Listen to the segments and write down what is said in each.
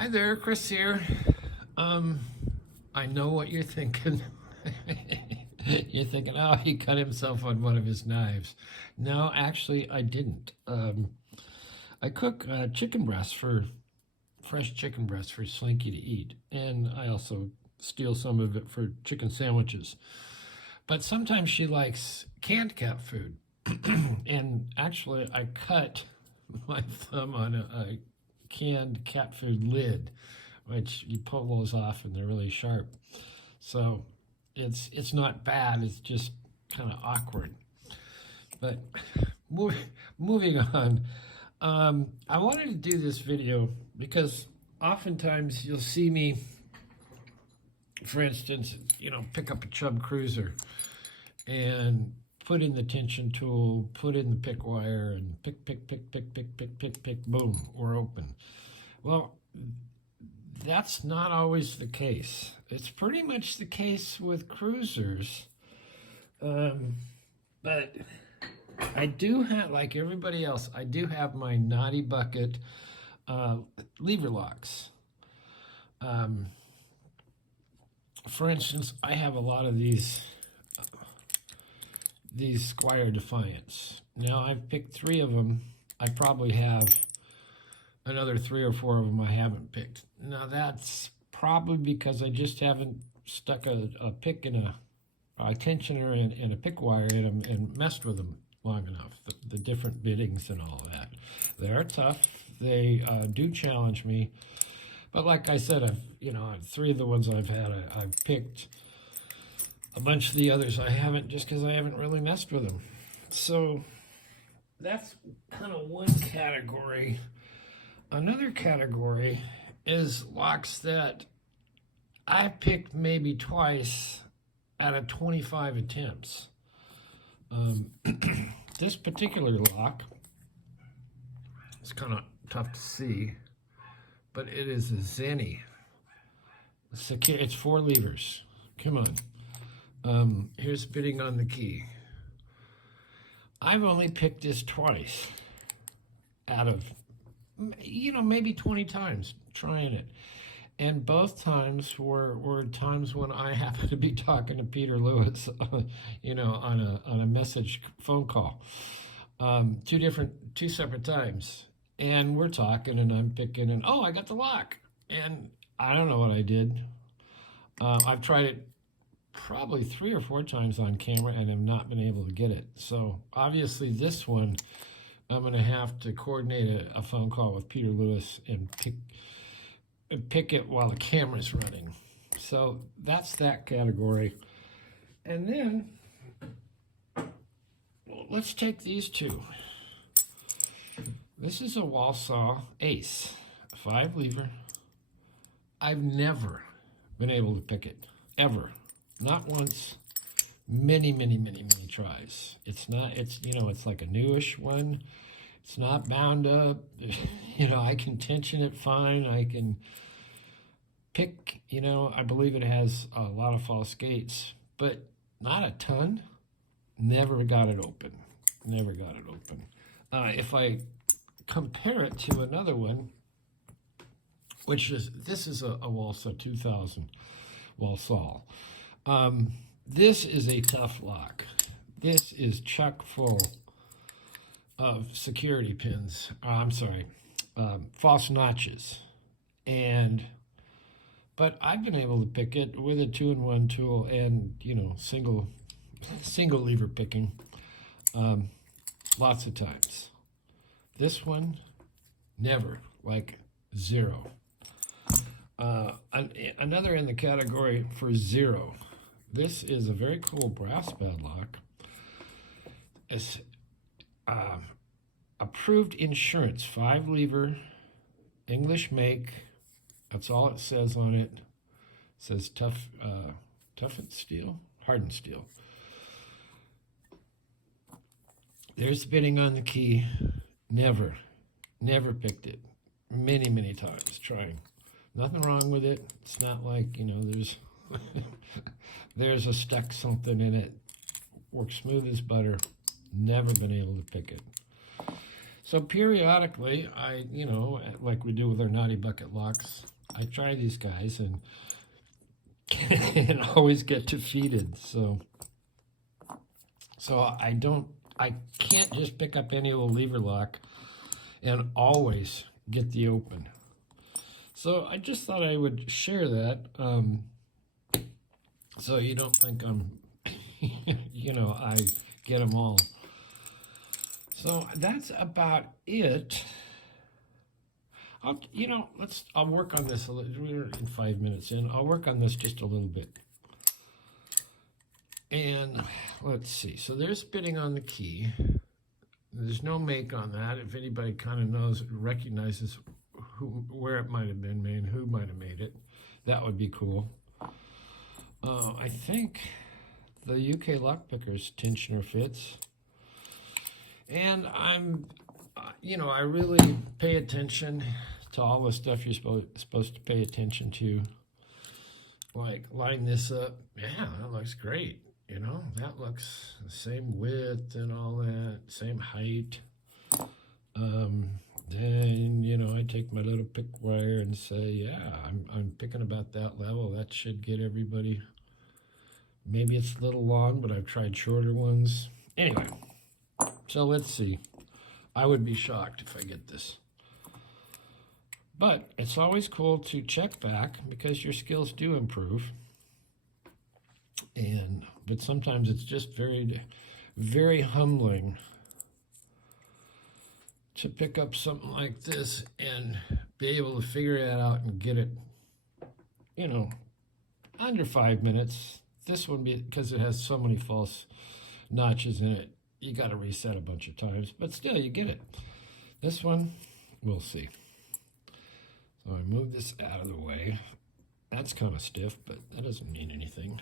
Hi there, Chris here. I know what you're thinking. You're thinking, oh, he cut himself on one of his knives. No, actually, I didn't. I cook chicken breasts for fresh chicken breasts for Slinky to eat, and I also steal some of it for chicken sandwiches. But sometimes she likes canned cat food, and actually, I cut my thumb on a canned cat food lid, which you pull those off and they're really sharp. So it's not bad. It's just kind of awkward. But moving on, I wanted to do this video because oftentimes you'll see me, for instance, pick up a chub cruiser and put in the tension tool, put in the pick wire, and pick, boom, we're open. Well, that's not always the case. It's pretty much the case with cruisers. But I do have, like everybody else, I do have my Naughty Bucket lever locks. For instance, I have a lot of these Squire Defiants. Now, I've picked 3 of them. I probably have another 3 or 4 of them I haven't picked. Now, that's probably because I just haven't stuck a pick in a tensioner and a pick wire in them and messed with them long enough. The different bittings and all that. They're tough. They do challenge me. But like I said, I've 3 of the ones I've had, I've picked. A bunch of the others I haven't, just because I haven't really messed with them. So that's kind of one category. Another category is locks that I've picked maybe twice out of 25 attempts. This particular lock, it's kind of tough to see, but it is a Zenny. It's 4 levers. Come on. Here's bitting on the key. I've only picked this twice out of, maybe 20 times trying it. And both times were times when I happened to be talking to Peter Lewis, on a message phone call. 2 separate times. And we're talking and I'm picking and, oh, I got the lock. And I don't know what I did. I've tried it probably 3 or 4 times on camera and have not been able to get it. So obviously this one, I'm going to have to coordinate a phone call with Peter Lewis and pick it while the camera's running. So that's that category. And then let's take these 2. This is a wall saw Ace, 5 lever. I've never been able to pick it, ever. Not once, many tries. It's like a newish one. It's not bound up. I can tension it fine. I can pick, I believe it has a lot of false gates, but not a ton. Never got it open. Never got it open. If I compare it to another one, this is a Walsa 2000 Walsall. This is a tough lock. This is chock full of security pins. False notches. But I've been able to pick it with a 2-in-1 tool and, single lever picking lots of times. This one, never, like 0. Another in the category for 0. This is a very cool brass padlock. It's approved insurance, 5 lever, English make. That's all it says on it. It says toughened steel, hardened steel. There's bitting on the key. Never picked it. Many times trying. Nothing wrong with it. It's not like, there's a stuck something in it. Works smooth as butter. Never been able to pick it. So periodically, like we do with our naughty bucket locks, I try these guys and and always get defeated. So I can't just pick up any old lever lock and always get the open. So I just thought I would share that, so you don't think I'm, I get them all. So that's about it. I'll work on this we're in 5 minutes in. I'll work on this just a little bit. And let's see. So there's spinning on the key. There's no make on that. If anybody kind of knows, recognizes where it might have been made, who might have made it, that would be cool. I think the UK lockpickers tensioner fits. And I really pay attention to all the stuff you're supposed to pay attention to. Like, line this up. Yeah, that looks great. That looks the same width and all that, same height. Then, I take my little pick wire and say, yeah, I'm picking about that level. That should get everybody. Maybe it's a little long, but I've tried shorter ones. Anyway, so let's see. I would be shocked if I get this. But it's always cool to check back because your skills do improve. But sometimes it's just very, very humbling to pick up something like this and be able to figure it out and get it, under 5 minutes. This one, because it has so many false notches in it, you got to reset a bunch of times, but still you get it. This one, we'll see. So I move this out of the way. That's kind of stiff, but that doesn't mean anything.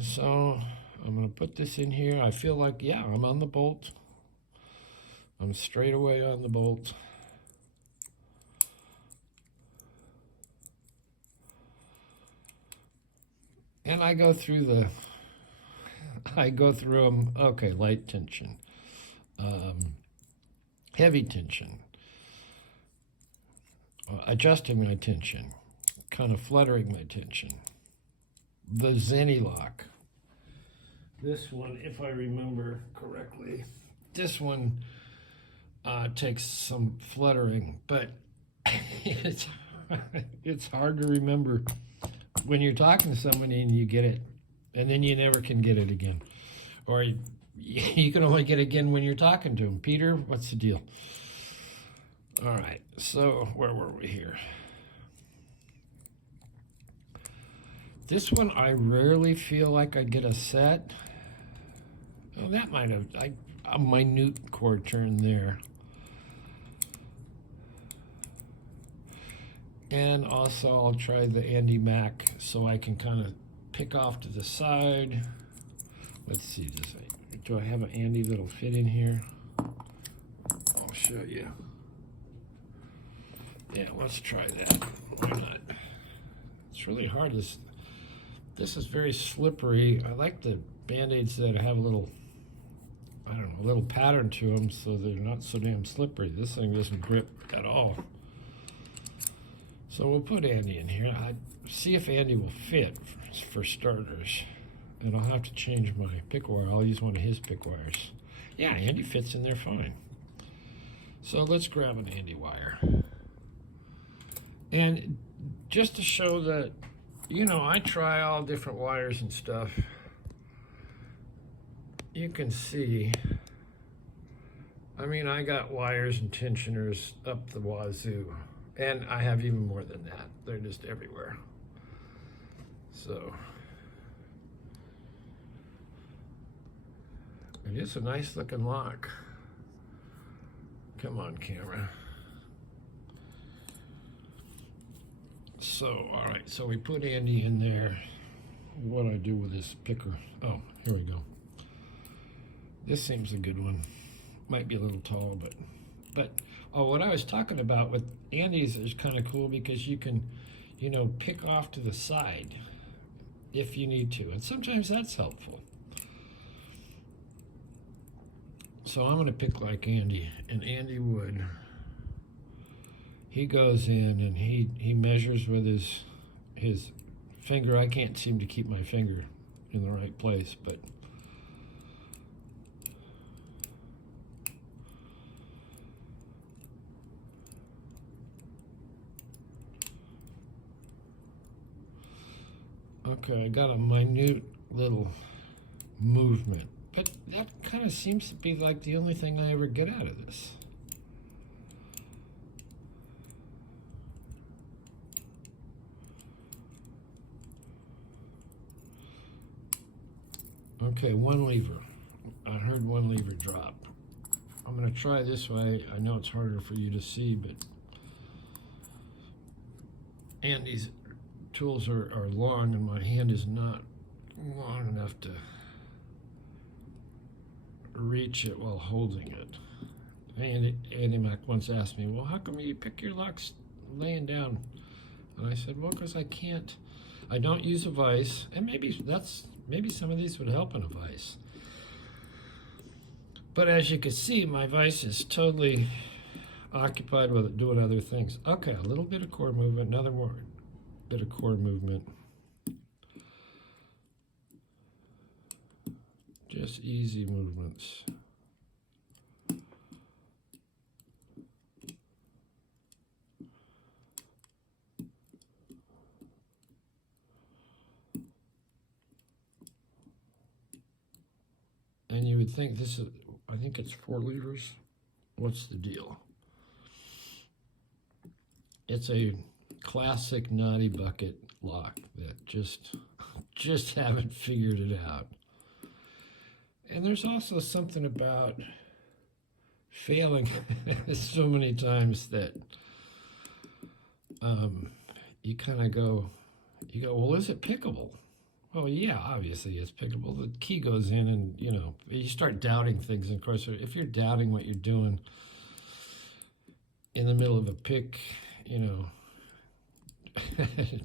So I'm going to put this in here. I feel like, yeah, I'm on the bolt. I'm straight away on the bolt. And I go through them. Okay, light tension, heavy tension, adjusting my tension, kind of fluttering my tension. The Zenny lock. This one, if I remember correctly, this one takes some fluttering, but it's hard to remember when you're talking to somebody and you get it, and then you never can get it again. Or you can only get it again when you're talking to them. Peter, what's the deal? All right, so where were we here? This one, I rarely feel like I get a set. Oh, that might have, a minute chord turn there. And also I'll try the Andy Mac so I can kind of pick off to the side. Let's see, do I have an Andy that'll fit in here? I'll show you. Yeah, let's try that. Why not? It's really hard. This is very slippery. I like the Band-Aids that have a little pattern to them so they're not so damn slippery. This thing doesn't grip at all. So we'll put Andy in here. See if Andy will fit for starters. And I'll have to change my pick wire. I'll use one of his pick wires. Yeah, Andy fits in there fine. So let's grab an Andy wire. And just to show that, I try all different wires and stuff. You can see, I got wires and tensioners up the wazoo. And I have even more than that. They're just everywhere. So it is a nice looking lock. Come on, camera. So, all right, so we put Andy in there. What do I do with this picker? Oh, here we go. This seems a good one. Might be a little tall, but what I was talking about with Andy's is kind of cool because you can, pick off to the side if you need to. And sometimes that's helpful. So I'm going to pick like Andy, and Andy would. He goes in and he measures with his finger. I can't seem to keep my finger in the right place, but okay, I got a minute little movement, but that kind of seems to be like the only thing I ever get out of this. Okay, one lever. I heard one lever drop. I'm going to try this way. I know it's harder for you to see, but Andy's tools are long and my hand is not long enough to reach it while holding it. Andy Mac once asked me, well, how come you pick your locks laying down? And I said, well, because I can't. I don't use a vise, and maybe some of these would help in a vise. But as you can see, my vise is totally occupied with doing other things. Okay, a little bit of core movement, another more bit of core movement. Just easy movements. And you would think this is, I think it's 4 levers. What's the deal? It's a classic naughty bucket lock that just haven't figured it out. And there's also something about failing so many times that you kind of go, well, is it pickable? Well, yeah, obviously it's pickable. The key goes in and, you start doubting things. And of course, if you're doubting what you're doing in the middle of a pick,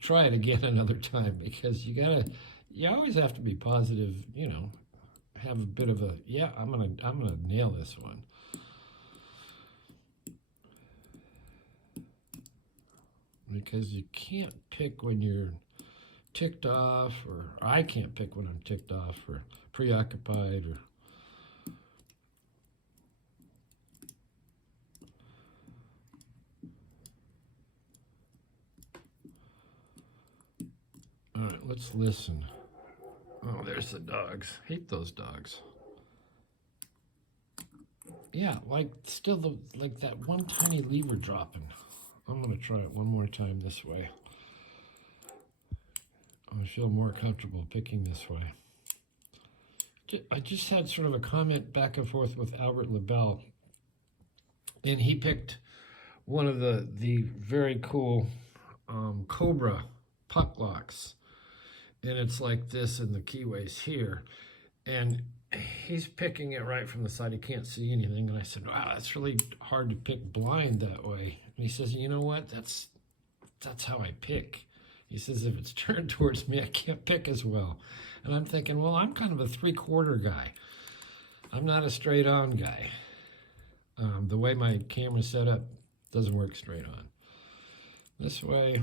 try it again another time, because you always have to be positive, have a bit of a, yeah, I'm gonna nail this one. Because you can't pick when you're ticked off, or I can't pick when I'm ticked off or preoccupied, or all right, let's listen. Oh, there's the dogs. Hate those dogs. Yeah, like still like that one tiny lever dropping. I'm gonna try it one more time this way. I feel more comfortable picking this way. I just had sort of a comment back and forth with Albert LaBelle, and he picked one of the very cool Cobra puck locks, and it's like this, and the keyway's here, and he's picking it right from the side. He can't see anything, and I said, wow, that's really hard to pick blind that way. And he says, you know what, that's how I pick. He says, if it's turned towards me, I can't pick as well. And I'm thinking, well, I'm kind of a 3/4 guy. I'm not a straight on guy. The way my camera's set up doesn't work straight on. This way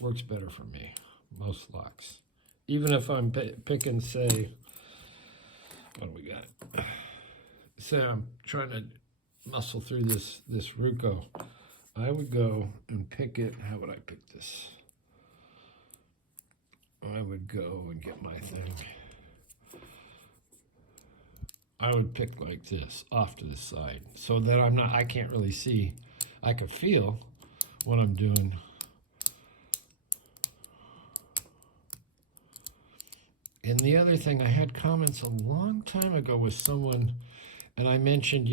works better for me, most locks. Even if I'm picking, say, what do we got? Say I'm trying to muscle through this Ruco. I would go and pick it. How would I pick this? I would go and get my thing. I would pick like this, off to the side, so that I can't really see. I can feel what I'm doing. And the other thing, I had comments a long time ago with someone, and I mentioned,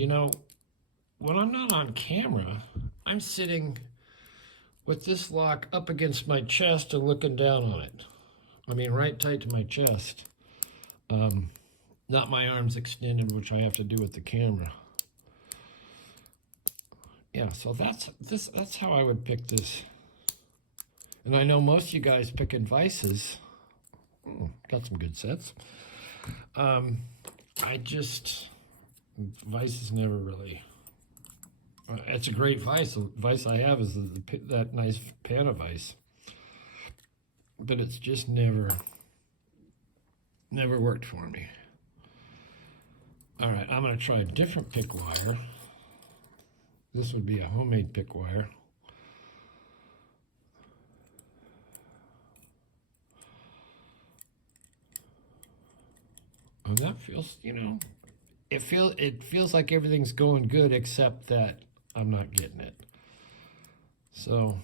when I'm not on camera, I'm sitting with this lock up against my chest and looking down on it. I mean, right tight to my chest. Not my arms extended, which I have to do with the camera. Yeah, so that's how I would pick this. And I know most of you guys pick vices. Got some good sets. I just Vice is never really. It's a great vice. The vice I have is that nice pan of vice, but it's just never worked for me. All right, I'm going to try a different pick wire. This would be a homemade pick wire. And that feels, it feels like everything's going good except that I'm not getting it. So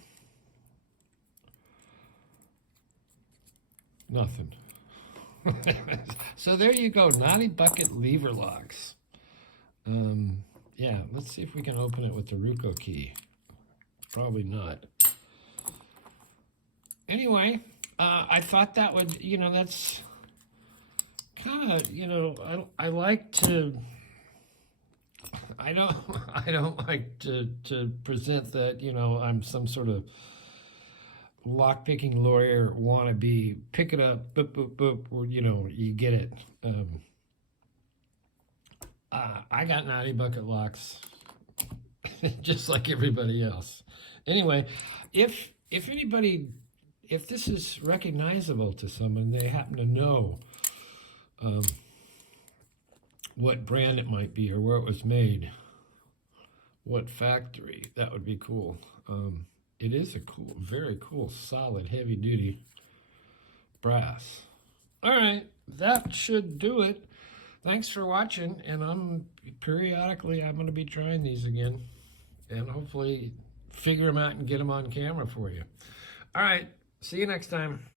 nothing. So there you go, Naughty Bucket lever locks. Yeah, let's see if we can open it with the Ruco key. Probably not. Anyway, I thought that would, that's kind of, I like to, I don't like to present that, I'm some sort of lock-picking lawyer wannabe. Pick it up, boop, boop, boop, or, you get it. I got Naughty Bucket locks, just like everybody else. Anyway, if this is recognizable to someone, they happen to know what brand it might be or where it was made, what factory, that would be cool. It is a cool, very cool, solid, heavy-duty brass. All right, that should do it. Thanks for watching, and periodically I'm going to be trying these again, and hopefully figure them out and get them on camera for you. All right, see you next time.